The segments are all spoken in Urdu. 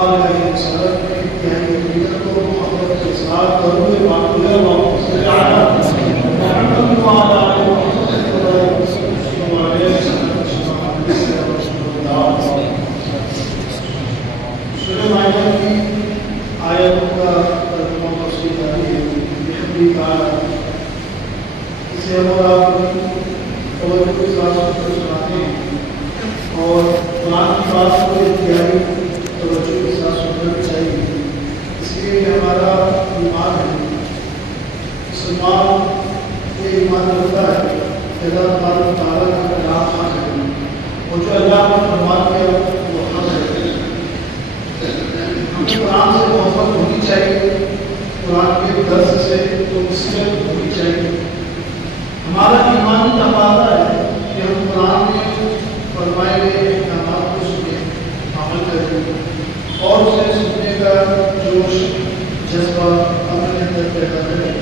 اور میں صدق میں انتہائی حقیقت کو محبت کے ساتھ درود پاک اللہم صلی علی محمد وعلی آل محمد سورہ مائدہ کی آیتوں کا ترجمہ تفسیر جاری ہے بحمدہ تعالی. اسے ہم آپ توجہ کے ساتھ سناتے ہیں اور قرآن کی بات کو انتہائی توجہ کے ساتھ سننا چاہیے. اس لیے کہ ہمارا ایمان ہے، مسلمان یہ ایمان رکھتا ہے کہ اللہ تعالیٰ کا کلام حق ہے اور جو اللہ نے فرما دیا وہ حق ہے. ہمیں قرآن سے محبت ہونی چاہیے، قرآن کے درس سے تو نصیحت ہونی چاہیے. ہمارا ایمانی تقاضا ہے کہ ہم قرآن میں فرمائے گئے احکامات کو سنیں، عمل کریں اور اسے سننے کا جوش جذبہ اپنے اندر پیدا کریں.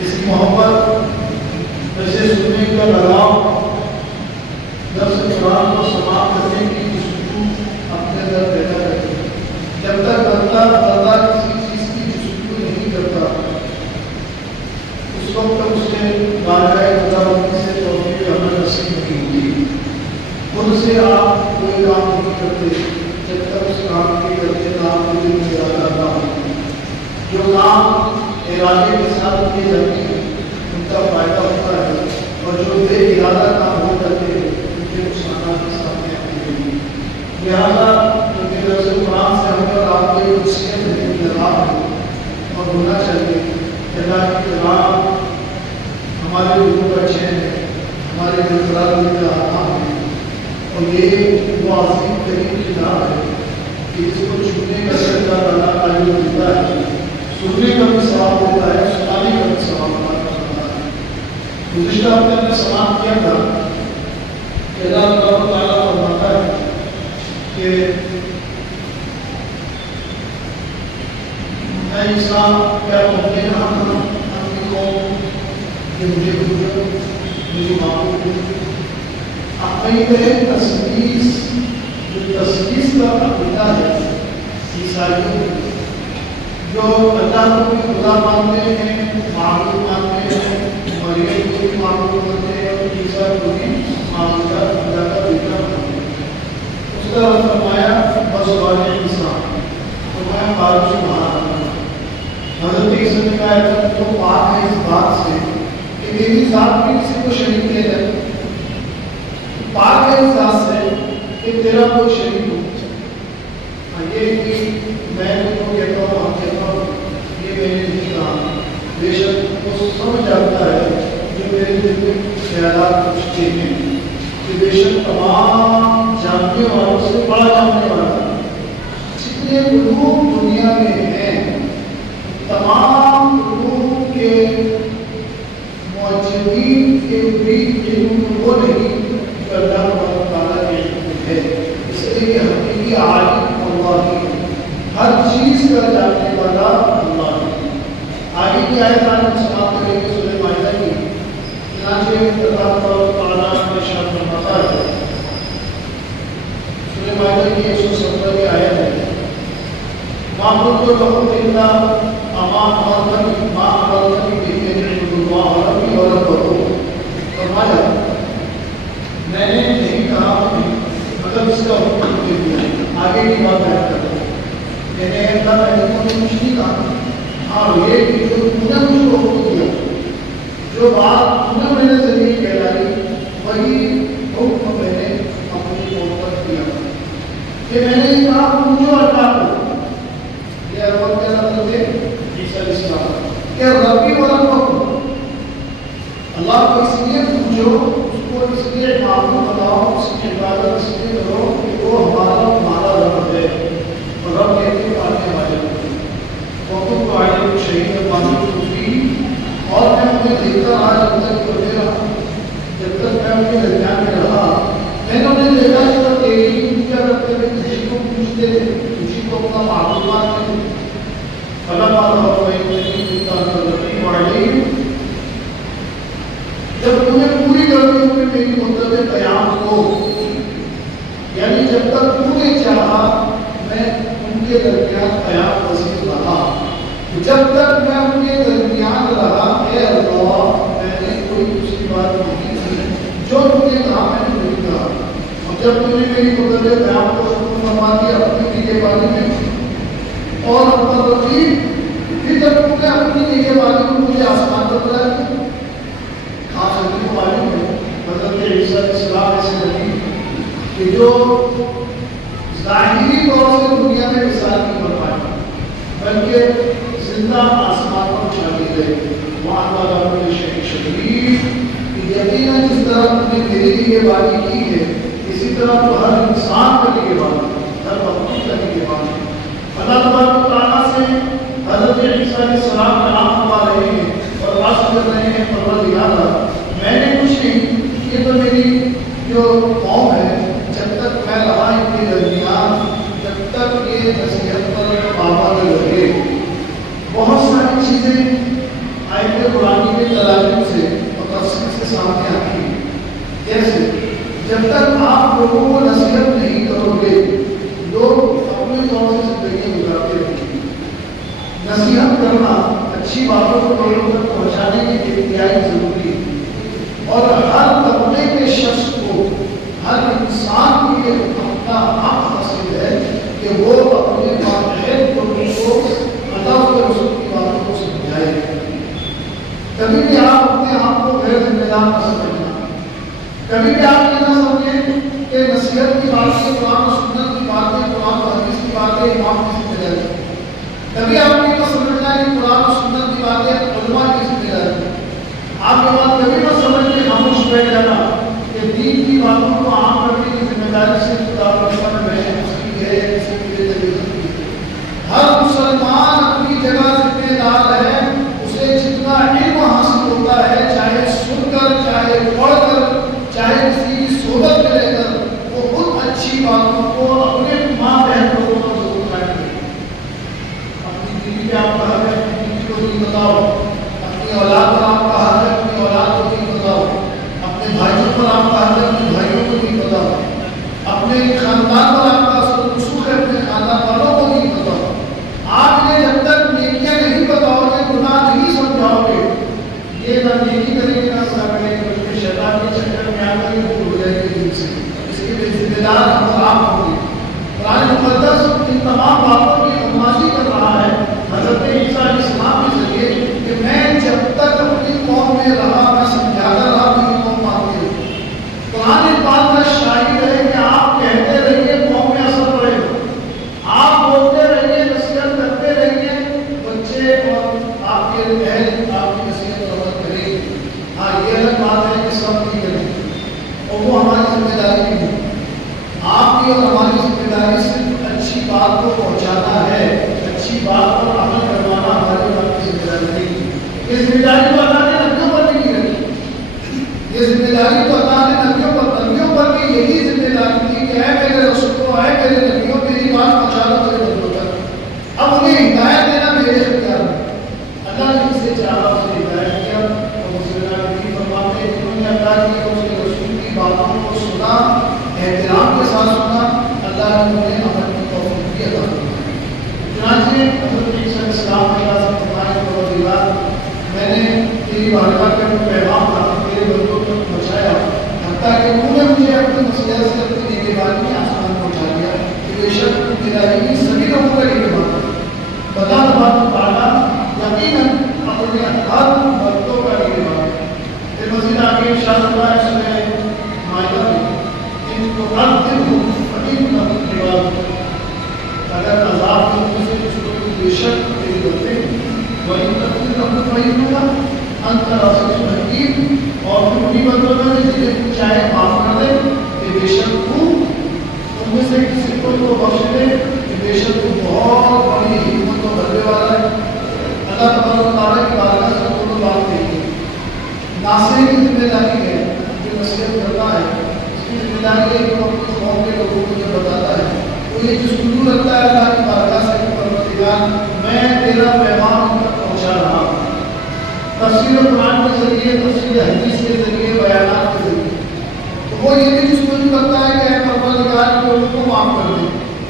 اس کی محبت، اسے سننے کا لگاؤ، درس قرآن کو سماعت کرنے کی جستجو اپنے اندر پیدا کریں. جب تک بندہ کسی چیز کی جستجو نہیں کرتا اس وقت تک اسے بارگاہ خداوندی سے توفیق عمل نصیب نہیں ہوتی. خود سے آپ کوئی کام نہیں کرتے جب تک اس کام کے کرتے کام کو دل میں ارادہ نہ ہو. جو کام ارادے کے ساتھ کیے جاتے ہیں ان کا فائدہ ہوتا ہے اور جو بے ارادہ کام ہو جاتے ہیں ان کے نقصانات کے سامنے آتے ہیں. لہٰذا کیونکہ درس قرآن سے ہم پر آپ کے نصیحت ہے، انتظام ہے اور ہونا چاہیے کہ اللہ کی کلام ہمارے روح کا چین ہے، ہمارے دل قرار دینے کا آرام ہے. اور یہ وہ عظیم ترین کتاب ہے کہ جس کو چھونے کا سجدہ اللہ تعالیٰ دیتا ہے، سننے کا بھی ثواب ہوتا ہے، سنانے کا بھی ثواب ہوتا ہے. گزشتہ ہفتے میں سماعت کیا تھا کہ اللہ تعالیٰ فرماتا ہے کہ اے عیسیٰ کیا تم نے کہا تھا اپنی قوم کہ مجھے مجھے معبود اپنے تسلیس کا عقیدہ ہے عیسائیوں میں، جو اللہ کو بھی خدا مانتے ہیں، معبود مانتے ہیں، مریم کو بھی معبود مانتے ہیں اور عیسیٰ کو بھی معبودہ خدا کا بیٹا مانتے ہیں. اس کا فرمایا بس والے عیسیٰ فرمایا بارش باہر حضرت عیسیٰ نے کہا تو پاک ہے اس بات سے کہ میری ذات میں کسی کو شریک کیا جائے، پاک ہے اس ذات سے کہ تیرا کوئی شریک ہو. یہ کہ میں تو کہتا ہوں آپ کہتا ہوں یہ میں نے نہیں کہا، بے شک وہ سمجھ جاتا ہے جو میرے دل میں خیالات پوچھتے ہیں کہ بے شک تمام جاننے والوں سے بڑا جاننے والا جتنے علوم دنیا میں ہیں تمام علوم کے معجزین کے بھی علم وہ نہیں جو اللہ تعالیٰ کے علم ہے. اس لیے کہ حقیقی عالم اللہ ہے، ہر چیز کا جاننے والا اللہ ہے. آگے کی آیت آج سماعت کریں گے سورہ مائدہ کی. چنانچہ اللہ تعالیٰ نے ارشاد فرماتا ہے، سورہ مائدہ کی 170 کی آیت ہے، مَا كُنتُ لَهُمْ إِلَّا مَا أَمَرْتَنِي بِهِ أَنْ اعْبُدُوا اللَّهَ رَبِّي وَرَبَّكُمْ. فرمایا میں نے نہیں کہا مگر اس کا حکم دے دیا. آگے کی بات بیان کرتا ہوں کہ میں نے کچھ نہیں کہا، ہاں یہ کہ جو تم نے مجھ کو حکم دیا، جو بات تم نے میرے ذریعے کہلائی وہی حکم میں نے اپنی قوم پر دیا کہ میں نے کہا پوچھو اللہ کو. یہ رب کا مطلب ہے عیسیٰ علیہ السلام کہ ربی والا کو اللہ کو اس لیے پوچھو، اس کو اس لیے معبود بتاؤ، اس کی عبادت اس لیے کرو کہ وہ ہمارا رب ہے اور رب کہتے ہیں پانے والے وقت کو آئے کو شہید پانی خوشی. اور میں انہیں دیکھتا آج اب تک کرتے رہا، جب تک میں ان کے درمیان میں رہا میں نے انہیں دیکھا کہ تیری پوجا کرتے ہوئے کسی کو پوچھتے تھے، کسی کو اپنا معبود مانتے تھے. فلما جب تمہیں پوری کر دی تمہیں میری مدت قیام کو، یعنی جب تک تو نے چاہا میں ان کے تم نے کہا میں نے نہیں کہا، اور جب تم نے میری مقدر بیان کو ختم فرما دیا اپنی نگہبانی میں اور اپنا رقیب، پھر جب تم نے اپنی نگہبانی میں مجھے آسمان پر بلا دیا۔ خاص حضرت کو معلوم ہے حضرت عیسیٰ علیہ السلام ایسے نبی کہ جو ظاہری طور سے دنیا میں مثال نہیں بن پائے، بلکہ زندہ آسمان پر اٹھا دیے گئے۔ وہاں والا کوئی شریف یقیناً جس طرح تم نے میری نگہبانی کی ہے اسی طرح تو ہر انسان کا نگہبانی، ہر مخلوق کا نگہبانی۔ اللہ تبارک و تعالیٰ سے حضرت عیسیٰ علیہ السلام کا نام پا رہے ہیں اور بات کر رہے ہیں پروردگار میں نے کچھ نہیں، یہ تو میری جو قوم ہے جب تک میں رہا ان کے درمیان، جب تک یہ نصیحت پر پابند رہے۔ بہت ساری چیزیں آیت قرآن کے تراجم سے اور تفسیر سے سامنے آتی ہیں، جیسے جب تک آپ لوگوں کو نصیحت نہیں کرو گے لوگ اپنے طور سے زندگی گزارتے رہیں گے۔ نصیحت کرنا، اچھی باتوں کو لوگوں تک پہنچانے کی انتہائی ضروری ہے، اور ہر طبقے کے شخص کو، ہر انسان کے لیے اپنا حق حاصل ہے کہ وہ اپنے ماتحت لوگوں کو اللہ کے رسول کی باتوں کو سمجھائے۔ کبھی بھی آپ اپنے آپ کو غیر ذمہ دار نہ سمجھنا، کبھی بھی آپ یہ نہ سمجھیں کہ نصیحت کی باتیں، قرآن و سنت کی باتیں، قرآن و حدیث کی باتیں امام کی ذمہ داری ہے۔ کبھی آپ یہ نہ سمجھنا کہ قرآن و سنت کی باتیں علماء کی ذمہ داری ہے۔ آپ یہ بات کبھی نہ سمجھ کے خاموش بیٹھ جانا کہ دین کی باتوں کو عام کرنے کی ذمہ داری سے خدا پر میں اس کی ہے، کسی کی ضرورت نہیں ہے۔ ہر مسلمان اپنی جگہ ذمہ دار ہے، اسے جتنا علم حاصل ہوتا ہے، چاہے سن کر، چاہے پڑھ کر، چاہے کسی کی صحبت میں رہ کر، وہ خود اچھی باتوں کو اپنے ماں بہن لوگوں کو ضرور کریں۔ اپنی بیوی پہ آپ کا حق ہے، اپنی بیوی کو دین بتاؤ، اپنی اولاد پر آپ کا حق ہے، اپنی اولاد کو دین بتاؤ، اپنے بھائیوں پر آپ کا حق ہے، اپنے بھائیوں کو دین بتاؤ، اپنے خاندان پر آپ کا اثر و رسوخ ہے، اپنے خاندان والوں کو دین بتاؤ۔ آپ نے جب تک نیکیاں نہیں بتاؤ گے، گناہ نہیں سمجھاؤ گے، یہ نہ نیکی کریں گے نہ صلاح کریں گے، بلکہ شیطان کے چکر میں آ کر یہ دور ہو جائے گی دین سے۔ اس کے لیے ذمہ دار ہم آپ ہوں گے۔ قرآن مقدس ان تمام باتوں کی خدمازی کر رہا ہے حضرت عیسیٰ علیہ السلام کے ذریعے کہ میں جب تک اپنی قوم میں رہا میں سمجھاتا رہا، میری قوم مانتی رہی۔ قرآن اس بات کا شاہد ہے کہ آپ کہتے رہیے، قوم میں اثر پڑے گا، آپ بولتے رہیے، نصیحت کرتے رہیے، بچے اور آپ کے اہل آپ کی نصیحت پر عمل کریں گے۔ ہاں یہ الگ بات ہے کہ سب نہیں کریں گے، اور وہ ہماری ذمہ داری نہیں ہے۔ آپ کی اور ہماری ذمہ داری صرف اچھی بات کو پہنچانا ہے، اچھی بات پر عمل کروانا ہماری اور آپ کی ذمہ داری نہیں ہے۔ یہ ذمہ داری تو اللہ نے نبیوں پر بھی نہیں رکھی، یہ ذمہ داری تو اللہ نے نبیوں پر بھی یہی ذمہ داری تھی کہ اے میرے رسولوں، اے میرے نبیوں، میری بات پہنچا دو میرے بندوں تک۔ اب انہیں ہدایت دینا میرے اختیار میں، اللہ نے جسے چاہا اسے ہدایت کیا، اور مسلمان بھی فرماتے ہیں انہوں نے اللہ کی اور اس کے رسول کی باتوں کو سنا، احترام کے ساتھ سنا، اللہ نے انہیں عمل کی توفیق بھی عطا کی۔ چنانچہ حضرت عیسیٰ علیہ السلام نے اللہ سے فرمایا پروردگار میں نے تیری بارگاہ کا جو پیغام تھا میرے بندوں تک پہنچایا، حتیٰ کہ انہوں نے مجھے اپنی نصیحت سے اپنی نگہبانی میں آسمان پہنچا دیا کہ بے شک میرا ہی سبھی لوگوں کا نگہبان ہے۔ بتا تبارک تعالیٰ یقیناً اپنے ہر بندوں کا نگہبان ہے۔ پھر مزید آگے ارشاد ہوا ہے سورہ مائدہ میں ان کو تعذبهم فإنهم عبادك، اگر عذاب کی وجہ سے کچھ لوگ بے شک تیری بندے وَإِن تَغْفِرْ لَهُمْ فَإِنَّكَ أَنْتَ الْعَزِيزُ الْحَكِيمُ، اور پھر انہیں بندوں میں جنہیں تو چاہے معاف کر دے کہ بے شک تو ان میں سے کسی کو تو بخش دے کہ بے شک تو بہت بڑی حکمت و غلبے والا ہے۔ اللہ تبارک و تعالیٰ کی بارگاہ سے دونوں بات کہی ہے۔ ناصر کی ذمہ داری ہے جو نصیحت کرتا ہے، اس کی ذمہ داری ہے کہ وہ اپنی قوم کے لوگوں کو جو بتاتا ہے وہ یہ جستجو رکھتا ہے اللہ کی بارگاہ سے کہ پروردگار میں تیرا پیغام ان تک پہنچا رہا ہوں، تفسیر قرآن کے ذریعے، تفسیر حدیث کے ذریعے، بیانات کے ذریعے۔ تو وہ یہ بھی جستجو رکھتا ہے کہ اے پروردگار کے لوگوں کو معاف کر دے،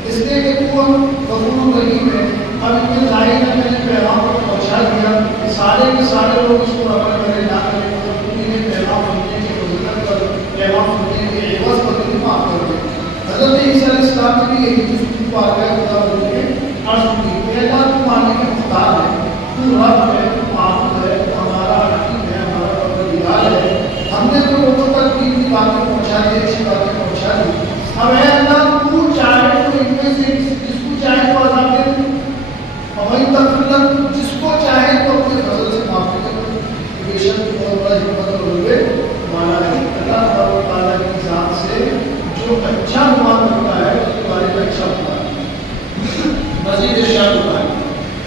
اس لیے کہ تو غفور رحیم ہے۔ اب ان کے ظاہر میں نے پیغام کو پہنچا دیا کہ سارے کے سارے لوگ اس کو عمل کریں نہ کریں، مگر تم انہیں پیغام سننے کی فضیلت پر پیغام سننے کے عوض بدلے معاف کر دے. حضرت عیسیٰ علیہ السلام نے بھی یہی چیز کو آگے خدا بول کے عرض کی کہ اللہ تو ماننے کے مختار ہے، تو رب ہے، تو معبود ہے، تو ہمارا حکیم ہے، ہمارا پروردگار ہے. ہم نے تو لوگوں تک دین کی باتیں پہنچا دی، اچھی باتیں پہنچا دی. اب اے اللہ تو چاہے تو ان میں سے جس کو چاہے تو عذاب دے دے، اور وہیں تک جس کو چاہے تو اپنے فضل سے معاف کر دے. بے شک بہت بڑا حکمت اور علوے والا ہے. اللہ تعالیٰ کی ذات سے جو اچھا گمان کرتا ہے اس کے بارے میں اچھا ہوتا ہے. مزید ارشاد ہوتا ہے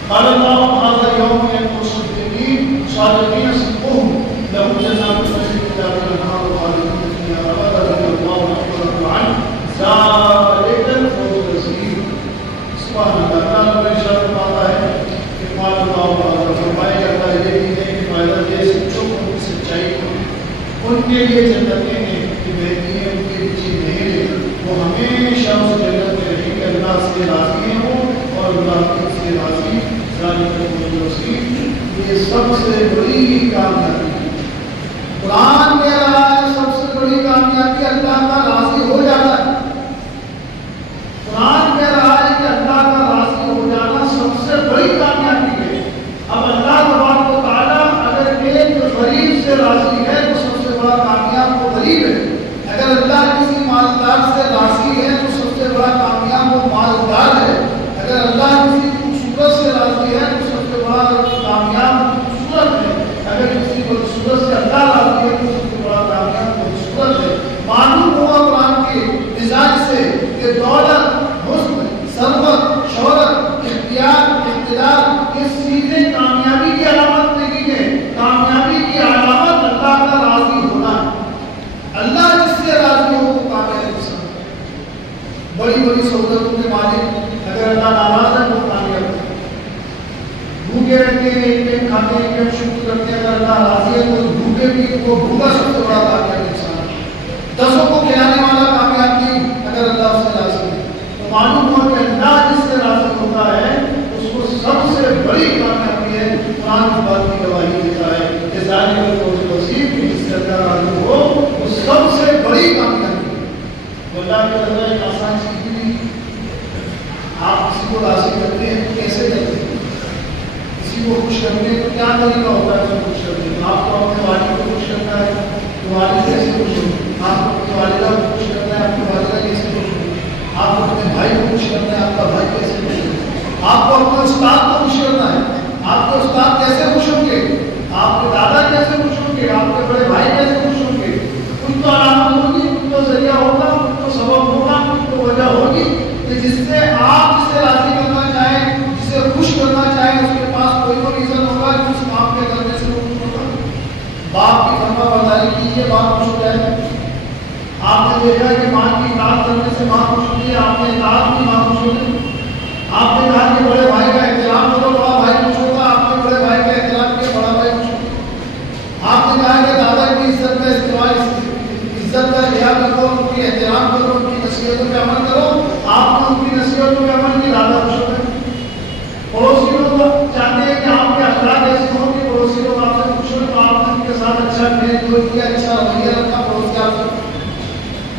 قال اللہ هذا يوم ينفع الصادقين صادقين صدقهم لهم جنات تجري من تحتها الانهار خالدين فيها ابدا رضي الله عنهم ذلك الفوز العظيم. سبحان اللہ. اللہ نے ارشاد فرماتا ہے کہ قال اللہ تعالیٰ فرمایا کرتا ہے یہ بھی ہے کہ فائدہ دے سچوں کو کی سچائی کو ان کے لیے جنتیں ہیں کہ بہتی ہیں ان کے نیچے نہریں، وہ ہمیشہ اس جنت میں رہیں گے. اللہ سے راضی ہیں وہ اور اللہ سے راضی. یہ سب سے بڑی کامیابی ہے. قرآن کہہ رہا ہے سب سے بڑی کامیابی اللہ کا راضی ہو جانا ہے. قرآن کہہ رہا ہے کہ اللہ کا راضی ہو جانا سب سے بڑی کامیابی ہے. اب اللہ تبارک و تعالیٰ اگر ایک غریب سے راضی ہے تو سب سے بڑا کامیاب وہ غریب ہے. اگر اللہ کسی مالدار سے راضی ہے تو سب سے بڑا کامیاب وہ مالدار ہے. اگر اللہ کسی خوبصورت سے راضی ہے تو سب سے بڑا کامیاب خوبصورت ہے. اگر کسی بدصورت سے اللہ راضی ہے تو سب سے بڑا کامیاب بدصورت ہے. معلوم ہوا قرآن کے مزاج سے کہ دولت، حسن، ثروت، شہرت، اختیار، اقتدار یہ سیدھے کامیابی کی علامت نہیں ہے. کامیابی کی علامت اللہ کا راضی ہونا ہے. اللہ جس سے راضی ہو وہ کامیاب انسان. بڑی بڑی سہولتوں کے مالک اگر اللہ ناراض ہے وہ کامیاب ہے. بھوکے رہتے ہیں ایک ٹائم کھاتے ہیں ایک ٹائم شکر کرتے ہیں. اگر اللہ راضی ہے تو بھوکے بھی وہ بھوکا سب سے بڑا کامیاب انسان ہے. دسوں کو کھلانے والا کامیاب نہیں اگر اللہ سے راضی ہے. تو معلوم ہوا کہ اللہ جس سے راضی ہوتا ہے اس کو سب سے بڑی کامیابی ہے. قرآن اس بات کی گواہی دیتا ہے کہ ذالک الفوز العظیم کہ جس سے اللہ راضی ہو وہ سب سے بڑی کامیابی ہے. اللہ کے اللہ ایک آسان چیز نہیں. آپ کسی کو راضی کرتے ہیں تو کیسے کرتے ہیں؟ کسی کو خوش کرنے کا کیا طریقہ ہوتا ہے اس کو خوش کرنے کا؟ آپ کو اپنے والد کو خوش کرنا ہے تو والد کیسے خوش ہوگی؟ آپ کو اپنی والدہ کو خوش کرنا ہے آپ کی والدہ کیسے خوش ہوگی؟ آپ کو اپنے بھائی کو خوش کرنا ہے آپ کا بھائی کیسے خوش ہوگا؟ آپ کو اپنے استاد کو خوش کرنا ہے آپ کے استاد کیسے خوش ہوں گے؟ آپ کے دادا کیسے خوش ہوں گے؟ آپ کے بڑے بھائی کیسے خوش ہوں گے؟ کچھ تو علامت ہوگی، کچھ تو ذریعہ ہوگا، کچھ تو سبب ہوگا، کچھ تو وجہ ہوگی کہ جس سے آپ جسے راضی کرنا چاہیں، جسے خوش کرنا چاہیں اس کے پاس کوئی تو ریزن ہوگا کہ اس کام کے کرنے سے وہ خوش ہوگا. باپ کی فرما برداری کیجیے باپ خوش ہو جائے. آپ نے دیکھا کہ ماں کی اطاعت کرنے سے ماں خوش ہوتی ہے. آپ نے اطاعت کی ماں خوش ہوتی. آپ نے کہا کہ بڑے بھائی کا احترام کرو بڑا بھائی خوش ہوگا. آپ نے بڑے بھائی کا احترام کیا بڑا بھائی خوش ہوگا. آپ نے کہا کہ دادا کی عزت کا استعمال عزت کا لحاظ رکھو ان کی احترام کرو ان کی نصیحتوں پہ عمل کرو. آپ نے ان کی نصیحتوں پہ عمل کی دادا خوش ہو گئے. پڑوسی لوگ چاہتے ہیں کہ آپ کے اخلاق ایسے ہوں کہ پڑوسی لوگ آپ سے خوش ہو تو آپ نے ان کے ساتھ اچھا میل جول کیا اچھا رویہ رکھا. پڑوسی آپ سے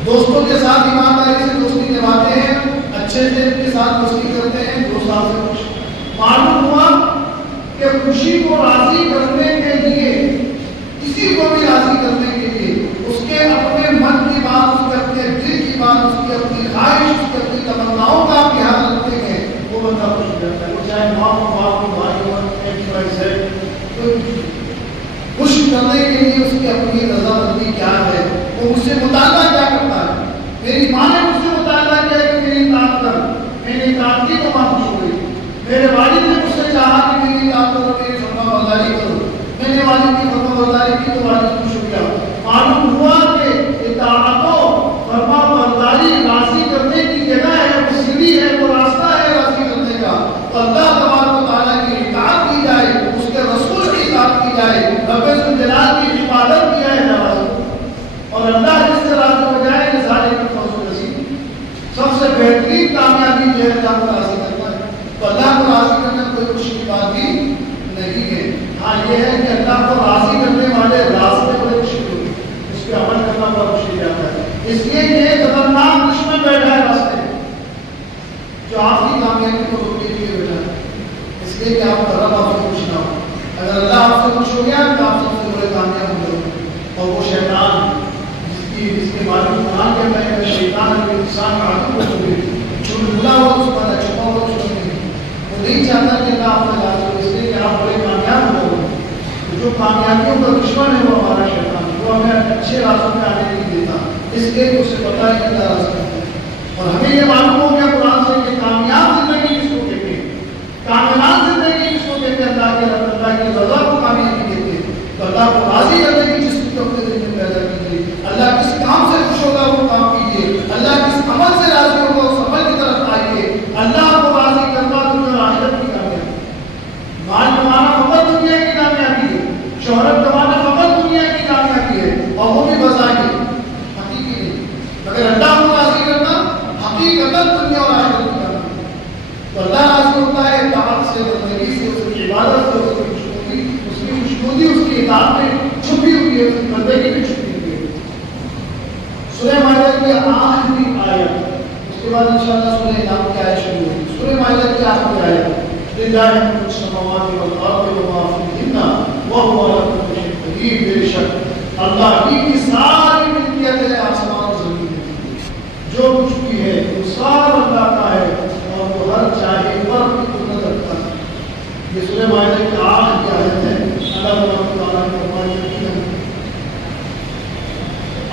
دوستوں کے ساتھ ایمانداری سے دوستی نبھاتے ہیں اچھے سے ان کے ساتھ دوستی کرتے ہیں دوست آپ سے خوش. معلوم ہوا کہ خوشی کو راضی کرنے کے لیے کسی کو بھی راضی کرنے کے لیے اس کے اپنے من کی بات اس کے اپنے دل کی بات اس کی اپنی خواہش اس کی اپنی تمناؤں کا آپ خیال رکھتے ہیں وہ بندہ خوش ہو جاتا ہے. وہ چاہے ماں ہو باپ ہو بھائی ہو خوش کرنے کے لیے اس کی اپنی رضامندی کیا ہے. وہ مجھ سے مطالبہ کیا کرتا ہے. میری ماں نے مجھ سے مطالبہ کیا کہ میری اطاعت کر. میں نے اطاعت کی تو ماں خوش ہو گئی. میرے والد نے مجھ سے چاہا کہ میری اطاعت کرو میری فرما برداری کرو. میں نے والد کی فرما برداری کی تو والد خوش ہو گیا. معلوم ہوا کہ اطاعت و فرما برداری راضی کرنے کی جگہ ہے وہ سیڑھی ہے وہ راستہ ہے راضی کرنے کا. تو اللہ تبارک و تعالیٰ کی اطاعت کی جائے اس کے رسول کی اطاعت کی جائے رب ذوالجلال کی عبادت کی جائے اور اللہ جس سے راضی ہو جائے ذالک الفوز العظیم. سب سے بہترین کامیابی جو ہے اللہ کو راضی کرنا ہے. تو اللہ کو راضی کرنا کوئی خوشی کی بات بھی نہیں ہے. ہاں یہ ہے کہ اللہ کو راضی کرنے والے ہو گیا کہ آپ سب سے بڑے کامیاب ہو گئے. اور وہ شیطان جس کے بارے میں قرآن کہتا ہے کہ شیطان کے انسان کا عدو ہو گئے, جو بھولا ہوا دشمن ہے, چھپا ہوا دشمن ہے, وہ نہیں چاہتا کہ اللہ آپ کا علاج ہو, اس لیے کہ آپ بڑے کامیاب ہو گئے. جو کامیابیوں کا دشمن ہے وہ ہمارا شیطان, وہ ہمیں اچھے راستوں میں آنے نہیں دیتا, اس لیے کہ اسے پتہ ہے کہ اللہ راستہ ہے. اور ہمیں یہ معلوم ہو گیا قرآن سے کہ کامیاب زندگی کس کو کہتے ہیں, کاملان زندگی کس کو کہتے ہیں, اللہ کی رضا کو کامیابی کہتے ہیں. تو اللہ کو راضی کرنے کی جس کو اپنے دل میں پیدا کیجیے, اللہ کس کام سے خوش ہوگا وہ کام کیجیے, اللہ کس عمل سے راضی ہوگا اس عمل کی طرف آئیے. اللہ کو راضی کرنا دنیا اور آخرت کی کامیابی. مال کمانا فقط دنیا کی کامیابی ہے, شہرت کمانا فقط دنیا کی کامیابی ہے, اور وہ بھی بظاہر حقیقی نہیں. اگر اللہ کو راضی کرنا حقیقتاً دنیا اور آخرت کی کامیابی, تو اللہ راضی ہوتا ہے اطاعت سے, بندگی سے, اس کی عبادت سے, اس کی خوشنودی اس کی اطاعت میں چھپی ہوئی ہے, اس کی بندگی میں چھپی ہوئی ہے. سورہ مائدہ کی آخری آیت, اس کے بعد انشاءاللہ سورہ انعام کی آیت شروع ہوگی. سورہ مائدہ کی آخری آیت, للہ ملک السماوات والارض وما فیہن وہو علی کل شیء قدیر. بے شک اللہ کی ساری ملکیت ہے آسمان اور زمین میں, جو کچھ بھی ہے وہ سارا اللہ کا ہے, اور وہ ہر چاہے پر کی قدرت رکھتا ہے. یہ سورہ مائدہ کی آخری آیت ہے. اللہ تعالیٰ نے فرمایا کہ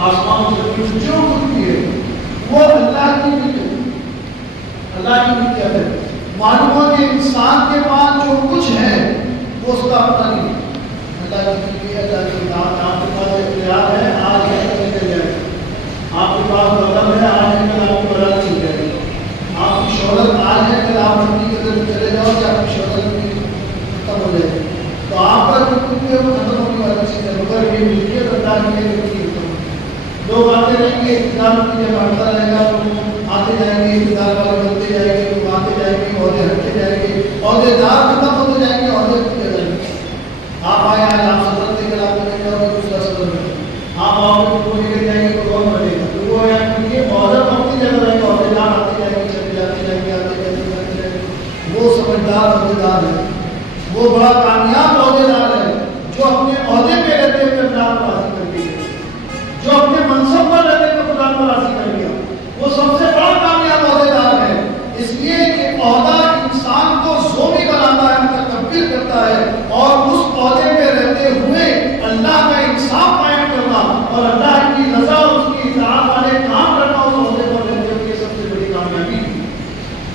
آسمان و زمین میں جو کچھ بھی ہے وہ اللہ کی ملکیت, اللہ کی ملکیت ہے. معلوم ہو کہ انسان کے پاس جو کچھ ہے وہ اس کا اپنا نہیں, اللہ کی ملکیت, اللہ کی اطاعت. آپ کے پاس اختیار ہے, آج ہے کل چلے جائے گا. آپ کے پاس بدل ہے, آج ہے کل آپ کو بدل نہیں جائے گا. آپ کی شہرت آج ہے کل آپ اپنی کی قدر چلے جاؤ کہ آپ کی شہرت بھی ختم ہو جائے گی. تو آپ کا جو کچھ ہے وہ ختم ہونے والا چیز ہے, مگر یہ ملکیت اللہ کی ہے. لوگ آتے رہیں گے, اقتدار کی جب بڑھتا رہے گا تو آتے جائیں گے, اقتدار والے بنتے جائیں گے, لوگ آتے جائیں گے, عہدے ہٹتے جائیں گے, عہدے دار ختم ہوتے جائیں گے, عہدے ہوتے جائیں گے. آپ آئے ہیں, آپ صدر لے کر آپ کو لے جاؤ, دوسرا صدر بنے. آپ آؤ گے تو لے کر جائیں گے تو کون بنے گا, تو وہ ہے کیونکہ عہدہ اپنی جگہ رہے گا, عہدے دار آتے جائیں گے, چلے جاتے جائیں گے, آتے جائیں گے. وہ سمجھدار عہدے دار ہے, وہ بڑا کامیاب عہدے دار ہے, جو اپنے عہدے پہ رہتے ہوئے اللہ کو راضی کر کے, جو اپنے منصب پر رہتے ہوئے خدا کو راضی کر لیا, وہ سب سے بڑا کامیاب عہدے دار ہے. اس لیے کہ عہدہ انسان کو زوری بناتا ہے, متکبر کرتا ہے, اور اس عہدے پہ رہتے ہوئے اللہ کا انصاف قائم کرنا اور اللہ کی رضا اور اس کی اطاعت والے کام کرنا اس عہدے پر رہتے ہوئے سب سے بڑی کامیابی.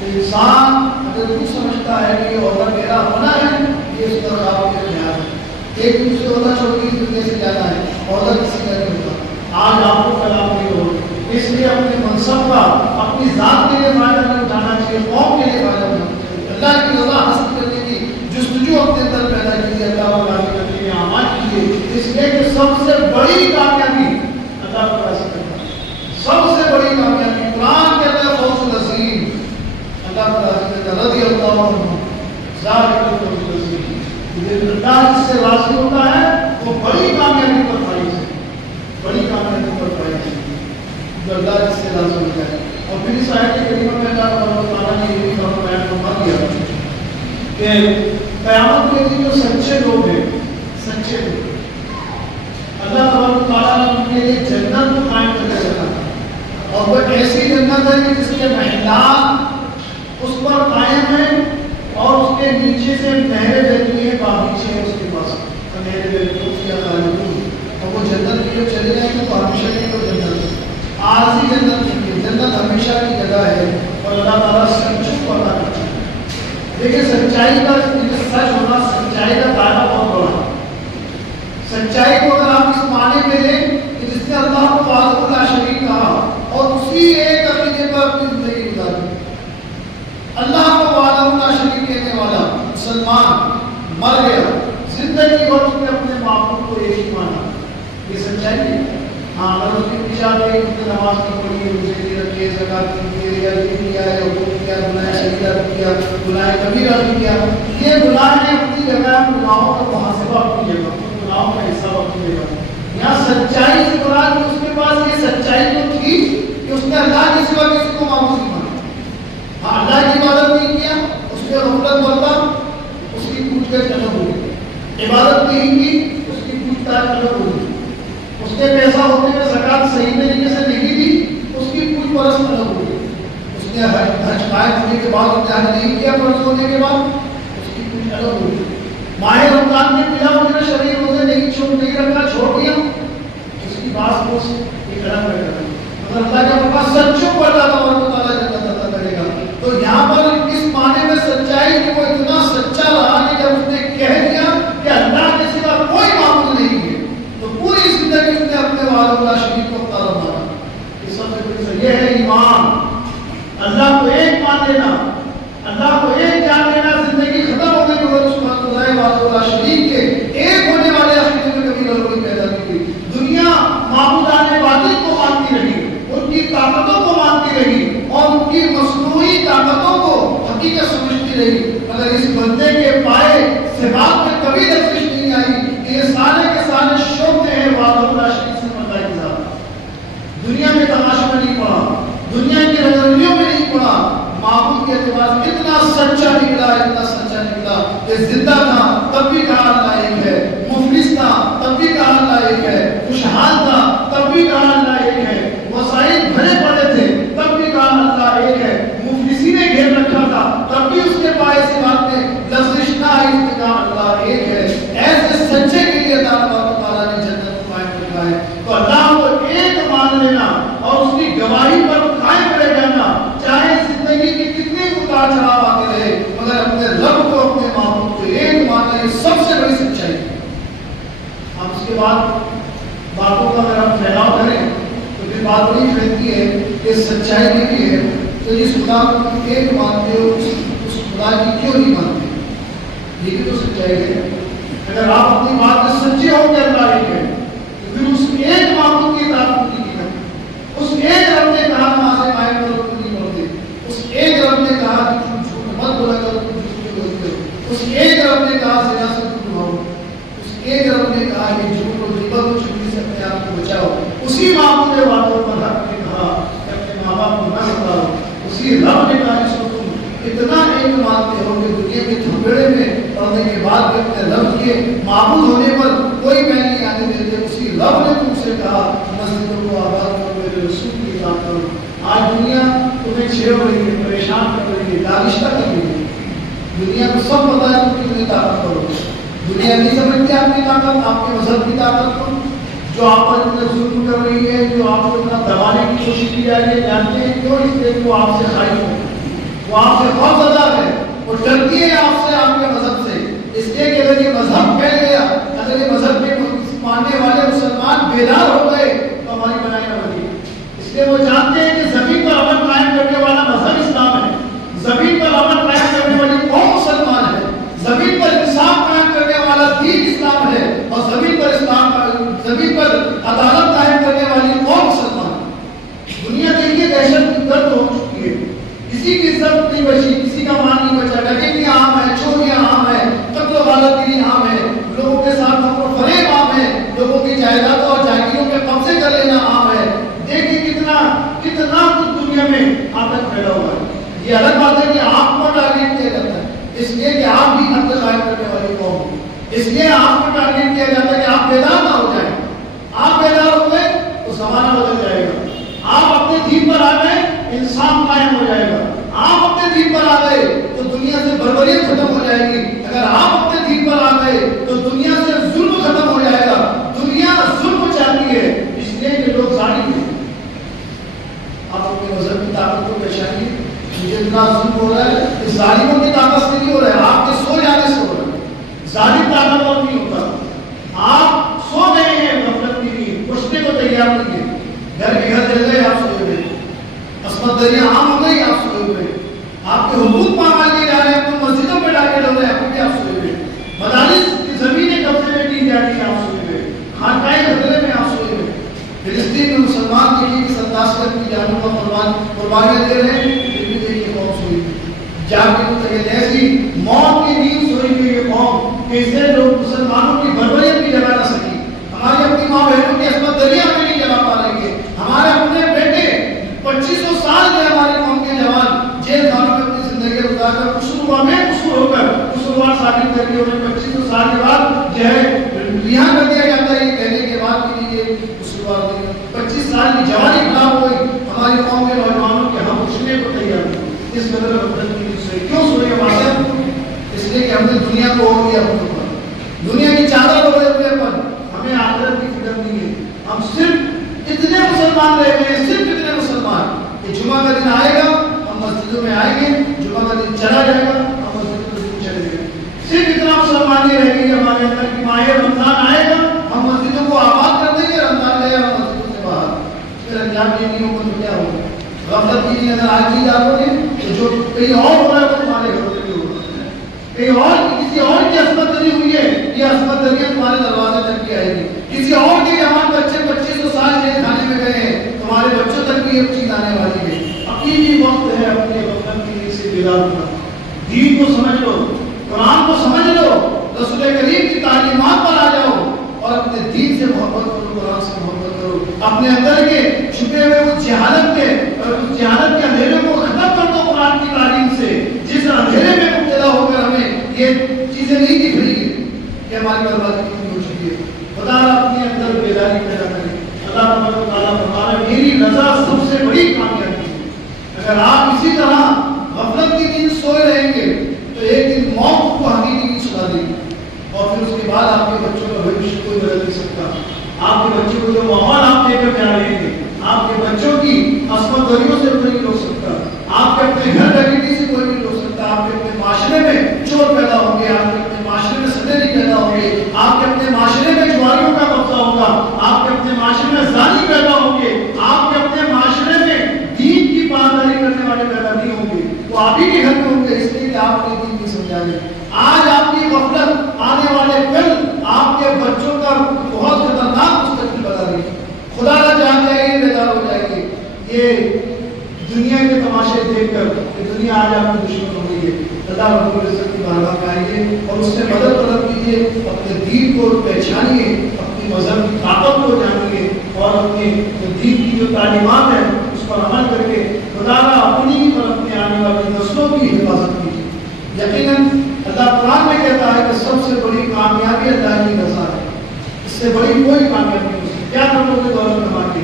انسان اگر کچھ سمجھتا ہے کہ یہ عہدہ میرا ہونا ہے, یہ اس کا خواب کے خیال ہے. ایک دوسرے عہدہ چھوڑ کے دنیا سے جانا ہے, عہدہ کسی کا نہیں ہوتا. آج آپ کو کل آپ نہیں ہو, اس لیے اپنے منصب کا اپنی ذات کے لیے فائدہ نہیں اٹھانا چاہیے, قوم کے لیے فائدہ نہیں اٹھانا چاہیے. اللہ کی رضا حاصل کرنے کی جستجو اپنے اندر پیدا کیجیے, اللہ کو راضی کرنے کے اعمال کیجیے. اس لیے کہ سب سے بڑی کامیابی اللہ کو راضی کرنا ہے, سب سے بڑی کامیابی. قرآن کہتا ہے فوز العظیم, اللہ کو راضی کرنا, رضی اللہ عنہ ذالک الفوز العظیم. اللہ جس سے راضی ہوتا ہے وہ بڑی کامیابی پر فائز ہے, بڑی کامیابی پر فائز ہے, جو اللہ جس سے راضی ہوتا ہے. اور پھر اس آیت کے کریمہ میں اللہ تعالیٰ نے یہ بھی بیان فرما دیا کہ قیامت کے دن جو سچے لوگ ہیں, سچے لوگ, اللہ تعالیٰ نے ان کے لیے جنت کو قائم کر کے رکھا, اور وہ ایسی جنت ہے کہ جس کے محلات اس پر قائم ہیں, اور اس کے نیچے سے نہریں بہتی ہیں, باغیچے ہیں اس کے پاس, نہریں بہتی ہیں اس کے خالدون. اور وہ جنت کی جو چلے جائیں گے تو ہمیشہ کی وہ جنت, عارضی جنت نہیں ہے, جنت ہمیشہ کی جگہ ہے. اور اللہ تعالیٰ سچوں کو عطا کرتا ہے. دیکھیں سچائی کا, سچ ہونا, سچائی کا دائرہ بہت بڑا ہے. سچائی کو اگر آپ اس معنی میں لیں کہ جس نے اللہ کو وحدہ لا شریک کہا اور اسی ایک عقیدے پر اپنی زندگی گزاری, اللہ کو وحدہ لا شریک کہنے والا مسلمان مر گیا, زندگی بھر اس نے اپنے معبود کو ایک ہی مانا, یہ سچائی ہے. ہاں اگر اس کے پیچھے آتے ہیں کہ نماز کی پڑھی, روزے کی رکھے, زکات کی, یا یہ کیا, یا وہ کیا, گناہ صغیرہ کیا, گناہ کبیرہ کیا, یہ گناہ ہے اپنی جگہ, گناہوں کا محاسبہ اپنی جگہ, گناہوں کا حساب اپنی جگہ. یہاں سچائی سے مراد کہ اس کے پاس یہ سچائی تو تھی کہ اس نے اللہ کے سوا کسی کو معبود نہیں مانا. ہاں اللہ کی عبادت نہیں کیا, اس نے غفلت برتا, اس کی پوچھ کر ختم ہو گئی. عبادت نہیں کی, الگ ہوگی. اس نے پیسہ ہوتے ہوئے زکات صحیح طریقے سے نہیں دی, اس کی پوچھ پرچھ الگ ہوگی. اس نے حج قائم ہونے کے بعد امتحان نہیں کیا, فرض ہونے کے بعد اس کی پوچھ الگ ہوگی. ماہ رمضان میں بلا وجہ شرعی روزے نہیں رکھا, چھوڑ دیا, اس کی بات کو ایک الگ رکھا. اگر اللہ کے پاس سچوں کو اللہ تعالیٰ جنت عطا کرے گا, تو یہاں پر اس معنی میں سچائی کہ وہ اتنا سچا رہا کہ جب اس نے کہہ دیا کہ اللہ کے سوا کوئی معبود نہیں ہے, تو پوری زندگی اس نے اپنے والد اللہ شریف کو اپنا مانا. یہ سب سے بڑی یہ ہے ایمان, اللہ کو ایک مان لینا, اللہ کو ایک جان لینا. زندگی ختم ہو گئی اور اس کو والد اللہ شریف کے ایک ہونے والے عقیدے میں کبھی غلطی پیدا نہیں ہوئی. دنیا معبودان باطل کو مانتی رہی, ان کی طاقتوں کو مانتی رہی اور ان کی مصنوعی طاقتوں کو حقیقت سمجھتی رہی, مگر اس بندے کے پائے سے بات میں کبھی لفظ نہیں آئی کہ یہ سارے کے سارے شوق ہیں والد اللہ شریف سے اللہ کی ذات. دنیا میں تماشا میں نہیں پڑا, دنیا کی رنگریوں میں نہیں پڑا, معبود کے اعتبار سے اتنا سچا نکلا کہ زندہ تھا تب بھی کہا اللہ ایک ہے, مفلس تھا تب بھی کہا اللہ ایک ہے, خوشحال تھا تب بھی کہا اللہ ایک ہے, وسائل بھرے پڑے تھے تب بھی کہا اللہ ایک ہے, مفلسی نے گھیر رکھا تھا تب بھی اس کے پائے سے بات میں لفظ نہ آئی, اس نے کہا اللہ ایک ہے. ایسے سچے کے لیے اللہ تعالیٰ نے جنت کو قائم رکھا ہے. تو اللہ کو ایک مان لینا اور اس کی گواہی پر قائم رہ جانا, چاہے زندگی کی کتنی اتار چڑھاؤ آتے رہے, مگر اپنے رب کو اپنے معبود کو ایک ماننا یہ سب سے بڑی سچائی ہے. اب اس کے بعد باتوں کا اگر ہم پھیلاؤ کریں تو پھر بات بڑی پھیلتی ہے کہ سچائی کے لیے تو جس خدا کو ایک مانتے ہو اس خدا کی کیوں نہیں مانتے, یہ بھی تو سچائی ہے. اگر آپ اپنی بات میں سچے ہو کہ اللہ ایک ہے تو پھر اس ایک معبود کی اطاعت پوری کی کریں. اس ایک رب نے کہا نماز قائم کرو تو نہیں پڑھتے, اس ایک رب نے کہا کہ تم جھوٹ مت بولا کرو تم جھوٹ بولتے ہو, اس ایک رب نے کہا زنا سے دور رہو, اس ایک رب نے کہا کہ جھوٹ اور غیبت اور چغلی سے اپنے آپ کو بچاؤ. اسی معبود نے باتوں پر حق نے کہا کہ اپنے ماں باپ کو نہ ستاؤ. اسی رب نے کہا جس کو تم اتنا ایک مانتے ہو کہ دنیا کے جھگڑے میں پڑھنے کے بعد بھی اپنے رب کے معبود ہونے پر کوئی بیان نہیں آنے دیتے. اسی رب نے تم سے کہا مسجدوں کو آباد کرو, میرے رسول کی اطاعت کرو. آج دنیا تمہیں چھیڑ رہی ہے, پریشان کر رہی ہے, دانشتہ کر رہی ہے. دنیا کو سب پتا ہے تم کتنی طاقت کرو. دنیا نہیں سمجھتی آپ کی طاقت, آپ کے مذہب کی طاقت کو, جو آپ پر اتنا ظلم کر رہی ہے, جو آپ کو اتنا دبانے کی کوشش کی جا رہی ہے. جانتے ہیں کیوں؟ اس لیے وہ آپ سے خائف ہے, وہ آپ سے خوف زدہ ہے, وہ ڈرتی ہے آپ سے, آپ کے مذہب سے. اس لیے کہ اگر یہ مذہب پھیل گیا, اگر یہ مذہب کے ماننے والے مسلمان بیدار ہو گئے تو ہماری بنائی نہ بنی. اس لیے وہ جانتے ہیں کہ زمین پر امن قائم کرنے والا مذہب اسلام ہے, زمین پر امن قائم کرنے والی قوم مسلمان ہے, زمین پر انصاف قائم کرنے والا دین اسلام ہے, اور زمین پر عدالت قائم کرنے والی قوم مسلمان ہے. دنیا دیکھیے دہشت گرد ہو چکی ہے, کسی کی عزت نہیں بچی, کسی کا مان نہیں بچا. ڈکیتیاں عام ہے, چوریاں عام ہے, قتل و غارت گیری عام ہے, لوگوں کے ساتھ مکر و فریب عام ہے, لوگوں کی جائیدادوں اور جاگیروں کے قبضے کر لینا عام ہے. دیکھیں کتنا دنیا میں آتنک پھیلا ہوا ہے. یہ الگ بات ہے کہ آپ کو ٹارگیٹ کیا جاتا ہے اس لیے کہ آپ بھی حد قائم کرنے والی قوم ہو, اس لیے آپ کو ٹارگیٹ کیا جاتا ہے کہ آپ بیدار نہ ہو جائیں. آپ بیدار ہو گئے تو زمانہ بدل جائے گا. آپ اپنے دین پر آ گئے, انصاف قائم ہو جائے گا. آپ اپنے دین پر آ گئے تو دنیا سے بربریت ختم ہو جائے گی. اگر آپ اپنے دین پر آ گئے تو دنیا سے ظلم ختم ہو جائے گا. دنیا ظلم چاہتی ہے اس لیے کہ لوگ ظالم ہیں. آپ اپنے مذہب کی طاقت کو پہچانیے. مجھے اتنا ظلم ہو رہا ہے کہ ظالموں کی طاقت سے نہیں ہو رہا ہے, آپ کے سو جانے سے ہو رہا ہے. ظالم طاقتور نہیں ہوتا. آپ سو گئے ہیں غفلت کی نیند, پوچھنے کو تیار نہیں ہے. گھر کے گھر جل گئے, آپ سوئے ہوئے. عصمت دریاں عام ہو گئی, آپ سوئے ہوئے. آپ کے حقوق پامال کیے جا رہے ہیں, تو مسجدوں پہ ڈاکے ڈل رہے ہیں, آپ بھی آپ سوئے ہوئے. مدارس کی زمینیں قبضے میں کی جا رہی ہیں, آپ سوئے ہوئے. خانقاہیں خطرے میں, آپ سوئے ہوئے. فلسطین میں مسلمان کے لیے سرداس کر کی جانوں کا قربانیاں دے رہے ہیں, پھر بھی دیکھیے قوم سوئی ہوئی. جاگ کے متعلق ایسی موت کی نیند سوئی ہوئی یہ قوم کہ اس سے لوگ مسلمانوں کی بربریت بھی جگا نہ سکی. ہماری اپنی ماں بہنوں کی عصمت دریا میں نہیں جگا پا رہے ہیں. ہمارے اپنے بیٹے 2500 سال کے ہمارے قوم کے جوان جیل خانوں میں اپنی زندگی گزار کر قصور میں قصور ہو کر قصوروار ثابت کر کے انہیں 2500 سال کے بعد جو ہے رہا کر دیا جاتا ہے. سال کی جوانی خراب ہو گئی ہماری قوم کے نوجوانوں کے ہم اٹھنے کو تیار نہیں. اس قدر غفلت کی وجہ سے کیوں سنے باتیں؟ اس لیے کہ ہم نے دنیا کو ہو گیا اپنے اوپر، دنیا کی چادر اوڑے ہوئے پر ہمیں آخرت کی فکر نہیں ہے. ہم صرف اتنے مسلمان رہ گئے، صرف اتنے مسلمان کہ جمعہ کا دن آئے گا ہم مسجدوں میں آئیں گے، جمعہ کا دن چلا جائے گا ہم مسجدوں میں چلے گئے. صرف اتنا مسلمانی رہ گئی ہمارے اندر کہ ماہ رمضان آئے گا ہم مسجدوں کو آباد کر دیں گے، رمضان گئے ہم مسجدوں سے باہر. پھر انجام یہ نہیں ہوگا تو کیا ہوگا؟ غفلت کی نہیں اگر آج کی جاؤ گے تو جو کہیں اور ہو رہا ہے وہ تمہارے گھر میں بھی ہوگا. کہیں اور کسی اور کی عصمت دری ہوئی ہے، یہ عصمت دری تمہارے دروازے تک کی آئے گی. کسی اور کے جوان بچے 2500 سال جیل کھانے میں گئے ہیں، تمہارے بچوں تک بھی یہ چیز آنے والی ہے. عقیدی وقت ہے اپنے وطن کے لیے سے بیدار ہونا. دین کو سمجھ لو، قرآن کو سمجھ لو، رسول کریم کی تعلیمات پر آ جاؤ اور اپنے دین سے محبت کرو، قرآن سے محبت کرو. اپنے اندر کے چھپے ہوئے اس جہالت کے اندھیرے کو ختم کر دو قرآن کی تعلیم سے. جس اندھیرے میں مبتلا ہو کر ہمیں یہ چیزیں نہیں دکھ رہی ہے کہ ہماری بربادی کتنی ہو چکی ہے. خدا اپنے اندر بیداری پیدا کرے. اللہ تعالیٰ فرماتا ہے میری رضا سب سے بڑی کامیابی ہے. اگر آپ اسی طرح غفلت کی نیند سوئے رہیں گے تو ایک دن موت کو حقیقی نیند سلا دے گی اور پھر اس کے بعد آپ کے بچوں کا بھوشیہ کوئی بدل نہیں سکتا. آپ کے بچوں کو جو ماحول آپ دے کر جا رہے ہیں، آپ کے بچوں کی عصمت دریوں سے کوئی نہیں روک سکتا. آپ کے اپنے گھر ڈکیتی سے کوئی نہیں روک سکتا. آپ کے اپنے معاشرے میں چور پیدا ہوں گے، آپ کے اپنے معاشرے میں سدری پیدا ہوں گے، آپ کے اپنے معاشرے میں جواریوں کا قبضہ ہوگا، آپ کے اپنے معاشرے میں زانی پیدا ہوں گے، آپ کے اپنے معاشرے میں دین کی پاسداری کرنے والے پیدا نہیں ہوں گے. وہ آپ ہی کے گھر میں ہوں گے اس لیے کہ آپ نے دین نہیں سمجھا رہے. آج آپ کی غفلت آنے والے کل آپ کے بچوں کا بہت خطرناک مستقبل بنا رہی ہے. خدا نہ جان جائے گی، بیدار ہو جائے گی. یہ دنیا کے تماشے دیکھ کر کہ دنیا آج آپ کی دشمن ہو گئی ہے. اللہ رب العزت کی بارگاہ میں آئیے اور اس سے مدد طلب کیجیے. اپنے دین کو پہچانیے، اپنی مذہب کی طاقت کو جانیے اور اپنے دین کی جو تعلیمات ہیں اس پر عمل کر کے خدا اپنی اور اپنے آنے والی نسلوں کی حفاظت کیجیے. یقیناً اللہ قرآن میں کہتا ہے کہ سب سے بڑی کامیابی اللہ کی رضا ہے. اس سے بڑی کوئی کامیابی نہیں. کیا کر لو گے دولت کما کے؟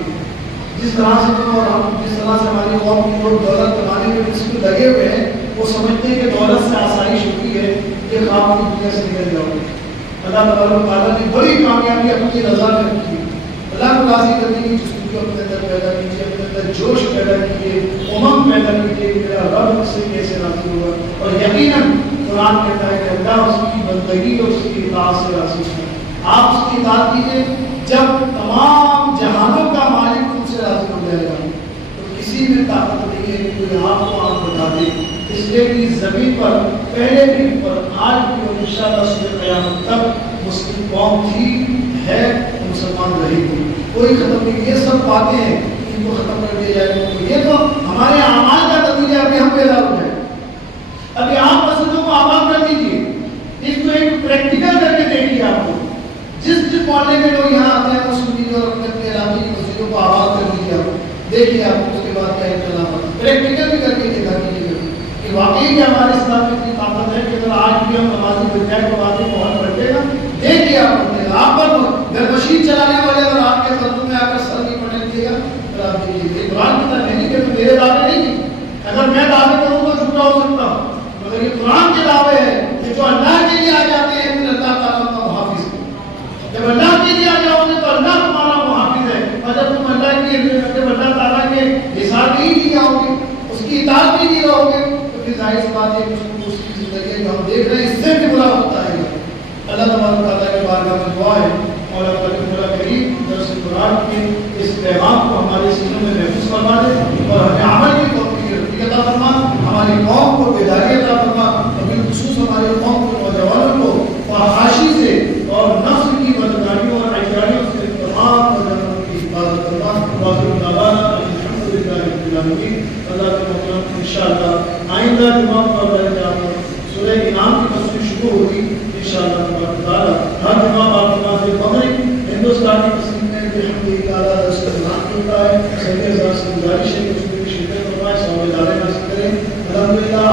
جس طرح سے تم اور ہم، جس طرح سے ہماری قوم کی لوگ دولت کمانے میں اس کو لگے ہوئے ہیں، وہ سمجھتے ہیں کہ دولت سے آسائش ہوتی ہے، یہ خواب کی دنیا سے نکل جاؤ گے. اللہ تبارک و تعالیٰ نے بڑی کامیابی اپنی رضا میں رکھی ہے. اللہ کو راضی کرنے کی جستجو اپنے اندر پیدا کیجیے، اپنے اندر جوش پیدا کیجیے، امنگ پیدا کیجیے کہ میرا رب مجھ سے کیسے راضی ہوگا. اور یقیناً قرآن کہتا ہے کہ اللہ اس کی بندگی اور اس کی اطاعت سے راضی ہے. آپ اس کی اطاعت کیجیے. جب تمام جہانوں کا مالک تم سے راضی ہو جائے گا تو کسی میں طاقت نہیں ہے کہ کوئی آپ کو آپ بتا دے. اس لیے کہ زمین پر پہلے بھی اور آج بھی اور انشاءاللہ صبح قیامت تک مسلم قوم تھی، ہے، مسلمان رہے گی. کوئی ختم نہیں. یہ سب باتیں ہیں ان کو ختم کر دیا جائے گا. یہ تو ہمارے اعمال کا نتیجہ ابھی ہم پیدا ہو جائیں. ابھی آپ مسجدوں کو آباد کر دیجیے. اس کو ایک پریکٹیکل کر کے دیکھیے. آپ کو جس محلے میں لوگ یہاں آتے ہیں وہ سنیے اور اپنے اپنے علاقے کی مسجدوں کو آباد کر دیجیے. آپ دیکھیے آپ اس کے بعد کیا انقلاب ہے. پریکٹیکل بھی کر کے دکھا دیجیے گا کہ واقعی کہ ہمارے اسلام میں اتنی طاقت ہے کہ اگر آج بھی ہم نمازی بنیاد نمازی بہت پڑھتے گا. دیکھیے آپ پڑھتے گا. آپ پر گھر مشین چلانے والے اگر آپ کے قدموں میں آ کر سر نہیں پڑھنے دیے گا پھر آپ دیکھیے. قرآن کی طرح نہیں کہ میرے دعوے نہیں. اگر میں دعوے کروں تو جھوٹا ہو سکتا ہوں، مگر یہ قرآن کے دعوے ہیں کہ جو اللہ کے لیے آ جاتے ہیں پھر اللہ تعالیٰ کا محافظ ہے. جب اللہ کے لیے آ جاؤ گے تو اللہ تمہارا محافظ ہے. اور جب تم اللہ تعالیٰ کے حساب ہی نہیں آؤ گے، اس کی اطاعت بھی نہیں رہو گے تو پھر ظاہر سی بات ہے کہ اس کی زندگی جو ہم دیکھ رہے ہیں اس سے بھی برا ہوتا ہے. اللہ تبارک و تعالیٰ کے بارگاہ میں دعا ہے اور اللہ کریم درس قرآن کے اس پیغام کو ہمارے سینوں میں محفوظ فرما دے اور ہمیں عمل کی توفیق عطا فرما. ہماری قوم کو بیداری عطا فرما اور بالخصوص ہماری قوم کے نوجوانوں کو فحاشی سے اور نفس کی بدکاریوں اور عیاشیوں سے تمام نوجوانوں کی حفاظت فرما. واخر دعوانا الحمدللہ رب العالمین. اللہ کے محترم انشاءاللہ آئندہ جمعہ کو سورہ انعام کی تفسیر شروع ہوگی انشاءاللہ تبارک تعالیٰ. ہر جمعہ بعد نماز مغرب ہندوستان کی قسم میں الحمدللہ تعالیٰ درس قرآن ہوتا ہے. سبھی حضرات سے گزارش ہے کہ اس میں شرکت فرمائیں، ثواب دارین حاصل کریں. الحمدللہ